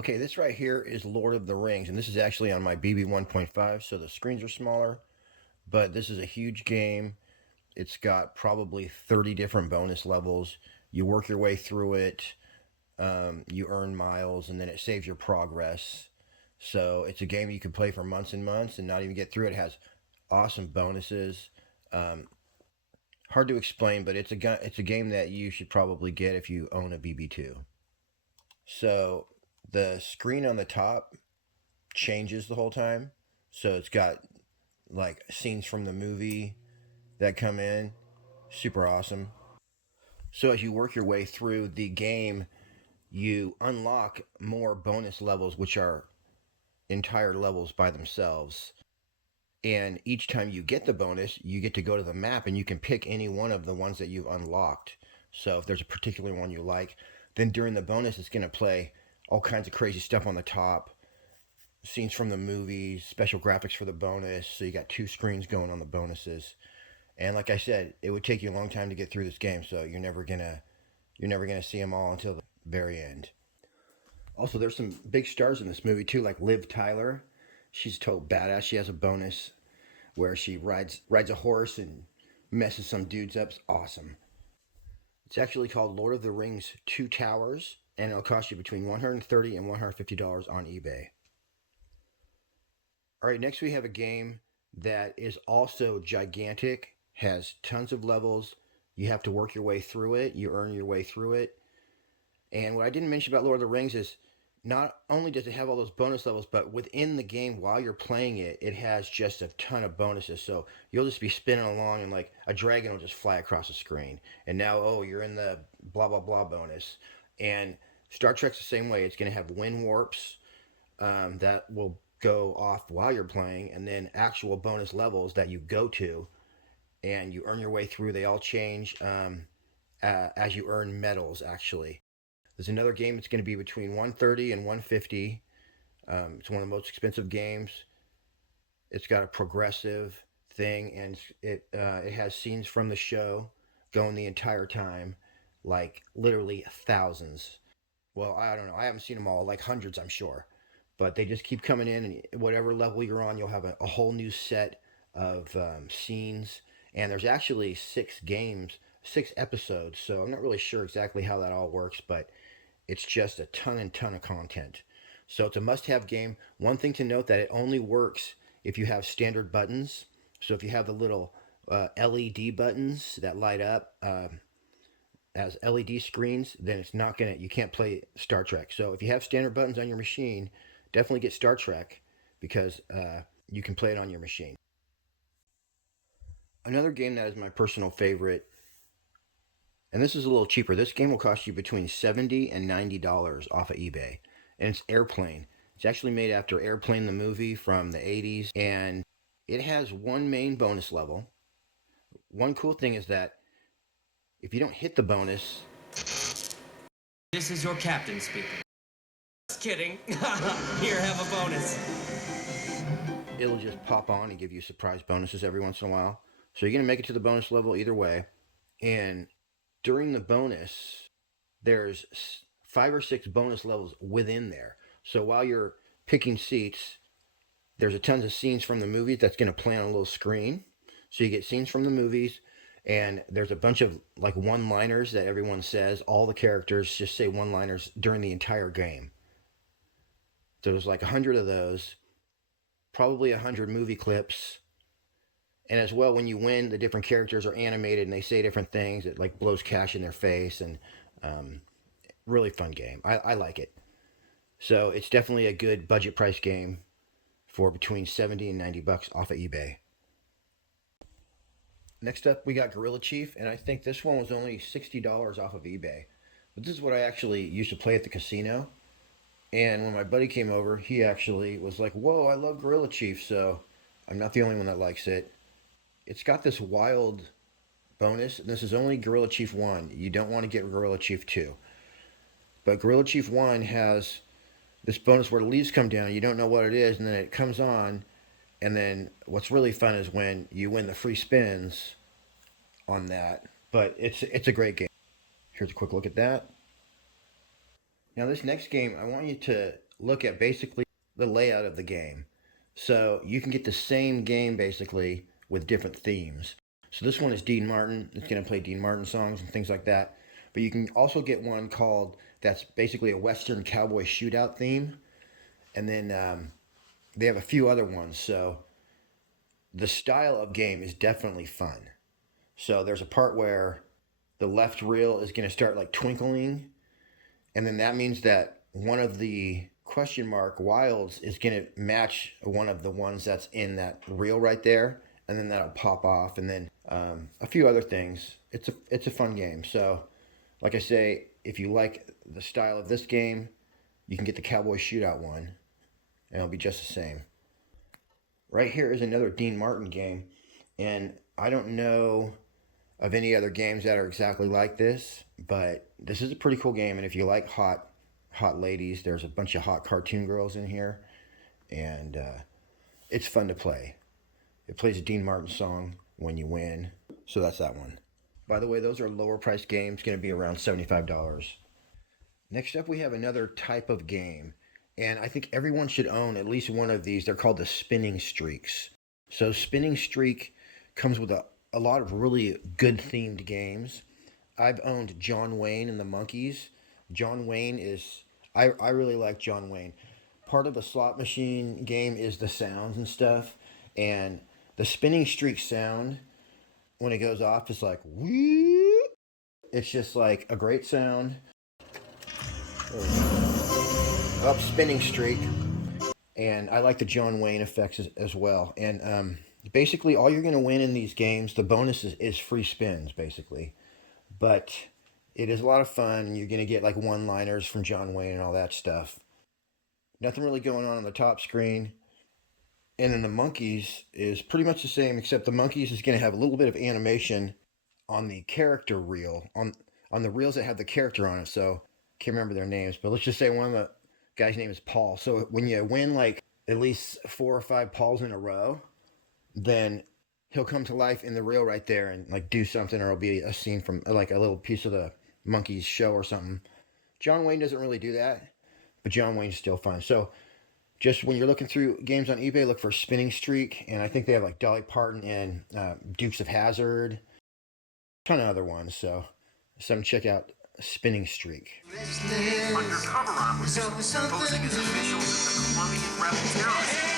Okay, this right here is Lord of the Rings, and this is actually on my BB 1.5, so the screens are smaller, but this is a huge game. It's got probably 30 different bonus levels. You work your way through it, you earn miles, and then it saves your progress. So it's a game you can play for months and months and not even get through it. It has awesome bonuses. Um, Hard to explain, but it's a game that you should probably get if you own a BB2. So the screen on the top changes the whole time. So it's got like scenes from the movie that come in. Super awesome. So as you work your way through the game, you unlock more bonus levels, which are entire levels by themselves. And each time you get the bonus, you get to go to the map and you can pick any one of the ones that you've unlocked. So if there's a particular one you like, then during the bonus, it's going to play all kinds of crazy stuff on the top, scenes from the movies, special graphics for the bonus. So you got two screens going on the bonuses. And like I said, it would take you a long time to get through this game, so you're never gonna see them all until the very end. Also, there's some big stars in this movie too, like Liv Tyler. She's total badass. She has a bonus where she rides a horse and messes some dudes up. It's awesome. It's actually called Lord of the Rings Two Towers, and it'll cost you between $130 and $150 on eBay. All right, next we have a game that is also gigantic, has tons of levels. You have to work your way through it, you earn your way through it. And what I didn't mention about Lord of the Rings is not only does it have all those bonus levels, but within the game while you're playing it, it has just a ton of bonuses. So you'll just be spinning along and like a dragon will just fly across the screen. And now, oh, you're in the blah, blah, blah bonus. And Star Trek's the same way. It's going to have wind warps that will go off while you're playing, and then actual bonus levels that you go to and you earn your way through. They all change as you earn medals, actually. There's another game that's going to be between 130 and 150. It's one of the most expensive games. It's got a progressive thing, and it has scenes from the show going the entire time, like literally thousands. Well, I don't know. I haven't seen them all, like hundreds, I'm sure. But they just keep coming in, and whatever level you're on, you'll have a whole new set of scenes. And there's actually 6 games, 6 episodes. So I'm not really sure exactly how that all works, but it's just a ton and ton of content. So it's a must-have game. One thing to note that it only works if you have standard buttons. So if you have the little LED buttons that light up as LED screens, then it's not gonna. You can't play Star Trek. So if you have standard buttons on your machine, definitely get Star Trek because you can play it on your machine. Another game that is my personal favorite, and this is a little cheaper. This game will cost you between $70 and $90 off of eBay, and it's Airplane. It's actually made after Airplane the movie from the 80s, and it has one main bonus level. One cool thing is that if you don't hit the bonus, This is your captain speaking. Just kidding. Here, have a bonus. it'll just pop on and give you surprise bonuses every once in a while. So you're going to make it to the bonus level either way. And during the bonus, there's 5 or 6 bonus levels within there. So while you're picking seats, there's a tons of scenes from the movies that's going to play on a little screen. So you get scenes from the movies, and there's a bunch of like one-liners that everyone says. All the characters just say one-liners during the entire game. So there's like 100 of those, probably 100 movie clips. And as well, when you win, the different characters are animated and they say different things. It like blows cash in their face, and really fun game. I like it. So it's definitely a good budget price game for between 70 and 90 bucks off of eBay. Next up, we got Gorilla Chief, and I think this one was only $60 off of eBay. But this is what I actually used to play at the casino. And when my buddy came over, he actually was like, "Whoa, I love Gorilla Chief," so I'm not the only one that likes it. It's got this wild bonus, and this is only Gorilla Chief 1. You don't want to get Gorilla Chief 2. But Gorilla Chief 1 has this bonus where the leaves come down, you don't know what it is, and then it comes on, and then what's really fun is when you win the free spins on that. But it's a great game. Here's a quick look at that. Now this next game, I want you to look at basically the layout of the game. So you can get the same game basically with different themes. So this one is Dean Martin. It's going to play Dean Martin songs and things like that. But you can also get one called that's basically a Western cowboy shootout theme. And then they have a few other ones. So the style of game is definitely fun. So there's a part where the left reel is going to start like twinkling. And then that means that one of the question mark wilds is going to match one of the ones that's in that reel right there, and then that'll pop off, and then a few other things. It's a fun game. So like I say, if you like the style of this game, you can get the cowboy shootout one, and it'll be just the same. Right here is another Dean Martin game, and I don't know of any other games that are exactly like this, but this is a pretty cool game. And if you like hot ladies, there's a bunch of hot cartoon girls in here, and it's fun to play. It plays a Dean Martin song when you win, so that's that one. By the way, those are lower priced games, going to be around $75. Next up, we have another type of game, and I think everyone should own at least one of these. They're called the spinning streaks. So spinning streak comes with a lot of really good themed games. I've owned John Wayne and the Monkeys. John Wayne is, I really like John Wayne. Part of the slot machine game is the sounds and stuff. And the spinning streak sound, when it goes off, is like, woo! It's just like a great sound. Up spinning streak. And I like the John Wayne effects as well. And basically all you're going to win in these games, the bonus is free spins, basically. But it is a lot of fun. You're going to get like one-liners from John Wayne and all that stuff. Nothing really going on the top screen. And then the Monkeys is pretty much the same, except the Monkeys is going to have a little bit of animation on the character reel, on the reels that have the character on it. So I can't remember their names, but let's just say one of the guy's name is Paul. So when you win like at least 4 or 5 Pauls in a row, then he'll come to life in the reel right there and like do something, or it'll be a scene from like a little piece of the Monkeys show or something. John Wayne doesn't really do that, but John Wayne's still fun. So just when you're looking through games on eBay, look for Spinning Streak, and I think they have like Dolly Parton and Dukes of Hazzard, a ton of other ones. So some check out Spinning Streak. Undercover operatives posing as officials of the Colombian rebel terrorists.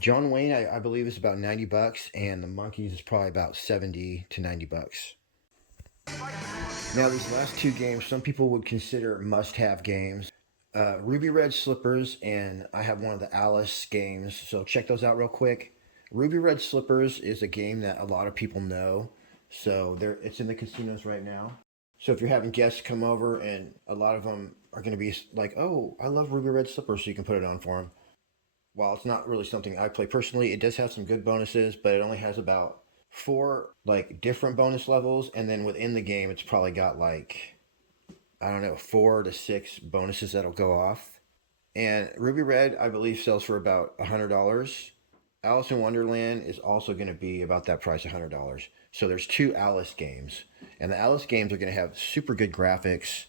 John Wayne, I believe, is about $90, and the Monkeys is probably about $70 to $90. Now, these last two games, some people would consider must-have games. Ruby Red Slippers, and I have one of the Alice games, so check those out real quick. Ruby Red Slippers is a game that a lot of people know, so it's in the casinos right now. So if you're having guests come over, and a lot of them are going to be like, oh, I love Ruby Red Slippers, so you can put it on for them. While it's not really something I play personally, it does have some good bonuses, but it only has about 4 like different bonus levels, and then within the game, it's probably got like, I don't know, 4 to 6 bonuses that'll go off. And Ruby Red, I believe, sells for about $100. Alice in Wonderland is also going to be about that price, $100. So there's 2 Alice games. And the Alice games are going to have super good graphics,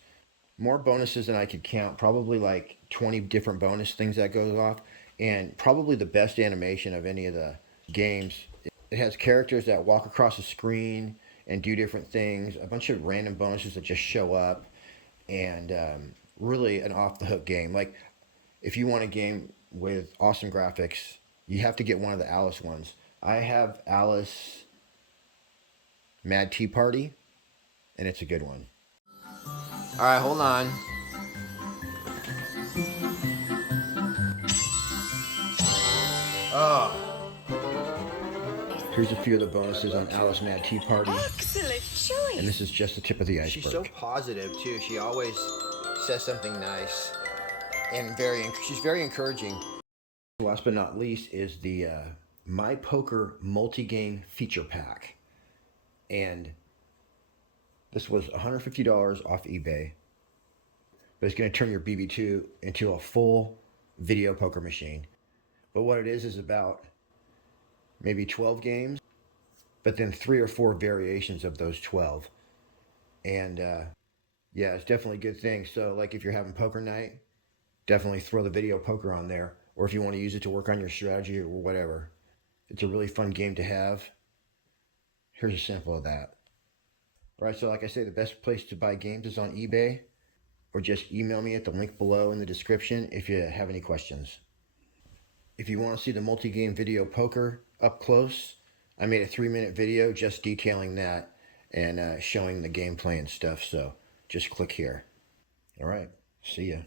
more bonuses than I could count, probably like 20 different bonus things that goes off, and probably the best animation of any of the games. It has characters that walk across the screen and do different things, a bunch of random bonuses that just show up, and really an off-the-hook game. Like, if you want a game with awesome graphics, you have to get one of the Alice ones. I have Alice Mad Tea Party, and it's a good one. All right, hold on. Oh. Here's a few of the bonuses on Alice Mad Tea Party. Excellent choice. And this is just the tip of the iceberg. She's so positive too. She always says something nice, and she's very encouraging. Last but not least is the My Poker multi-game feature pack, and this was $150 off eBay. But it's going to turn your BB2 into a full video poker machine. But what it is about maybe 12 games, but then 3 or 4 variations of those 12. And Yeah, it's definitely a good thing. So, like if you're having poker night, definitely throw the video poker on there. Or if you want to use it to work on your strategy or whatever, it's a really fun game to have. Here's a sample of that. All right, so like I say, the best place to buy games is on eBay, or just email me at the link below in the description if you have any questions. If you want to see the multi-game video poker up close, I made a 3-minute video just detailing that and showing the gameplay and stuff, so just click here. All right, see ya.